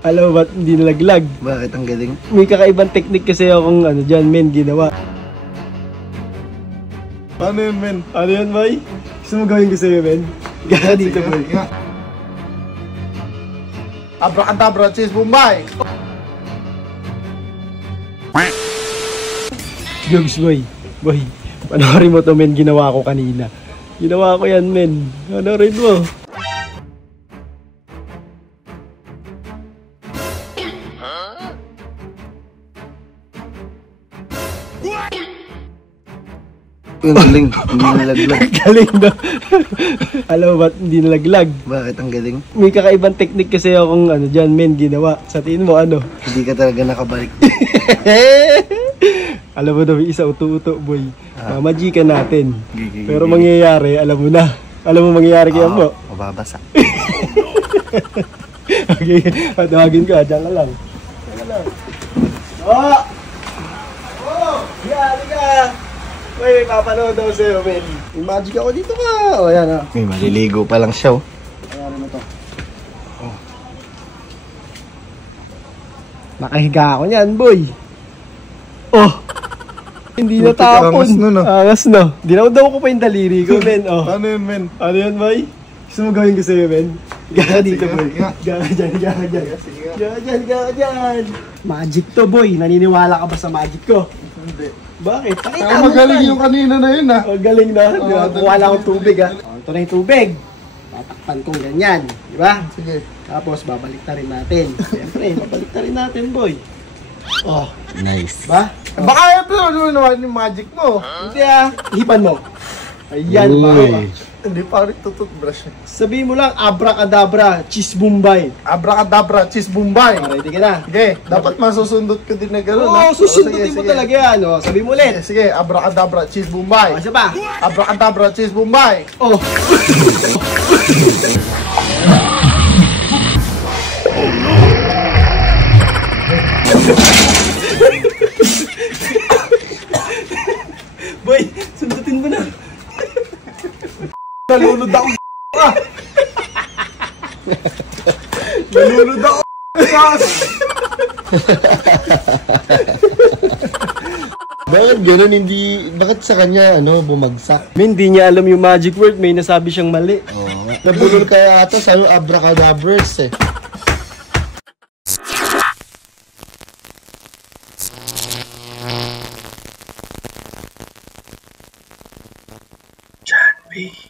Alam mo ba't hindi nalaglag? Bakit? Ang galing. May kakaibang technique kasi akong dyan, men, ginawa. Paano yun, men? Ano yun, boy? Gusto mo gawin ko sa'yo, men? Gaya dito, boy. Abracadabra, cheese, Bombay! Jokes, boy. Boy, panoorin mo to, men, ginawa ko kanina. Ginawa ko yan, men. Panoorin mo. Ang galing. Hindi nalaglag. Galing, no? Alam mo ba't hindi nalaglag? Bakit? Ang galing. May kakaibang technique kasi akong dyan, men, ginawa. Sa tingin mo, ano? Hindi ka talaga nakabalik. Alam mo daw, isa uto-uto, boy. Mamagikan natin. Gigi. Pero mangyayari, alam mo na. Alam mo mangyayari kaya mo? Mababasa. Okay, patawagin ko, dyan ka lang. Dyan ka lang. Oh! Oh! Yari ka! Uy, papanood daw sa'yo, men. May magic ako dito ka. O, yan, May maliligo pa lang siya, oh. Ayan mo to. Oh. Nakahiga ako niyan, boy. Oh! Hindi na tapon. Angas nun, no? Angas, no? Dinaw-daw ko pa yung daliri ko, men. Oh. Paano yun, men? Ano yun, boy? Gusto mo gawin ko sa'yo, men? Gaya dito, sige, boy. sige. Gaya dyan, gaya dyan. Sige. Gaya dyan, gaya dyan. Magic to, boy. Naniniwala ka ba sa magic ko? Hindi. Bakit? Pakita Ah, mo magaling naman. yung kanina na yun, ah. Magaling na. Di ba? Oo, Kuha lang akong tubig, ha. Oh, ito na yung tubig. Tatakpan kong ganyan. Di ba? Sige. Tapos, babalik na rin natin. Siyempre, babalik na rin natin, boy. Oh, Nice. ba? Baka ito ano naman yung magic mo. Hindi, ah. Hipan mo. Ayan, Uy. ba? Hindi pa rin tututbrush. Sabihin mo lang, abracadabra, cheese Bombay. Abracadabra, cheese, Bombay. Ready ka na? Sige, dapat masusundot ko din na gano'n. Oo, susundutin mo talaga yan. Oh. Sabihin mo ulit. Sige, abracadabra, cheese, Bombay. Isa pa. Abracadabra, cheese, Bombay. Oh. Boy, sundutin mo na. Nalulod ako. Nalulod ako. Bakit gano'n hindi, bakit sa kanya bumagsak? Hindi niya alam yung magic word, may nasabi siyang mali. Oo. Nabulol kaya ata sa abracadabras eh. John B.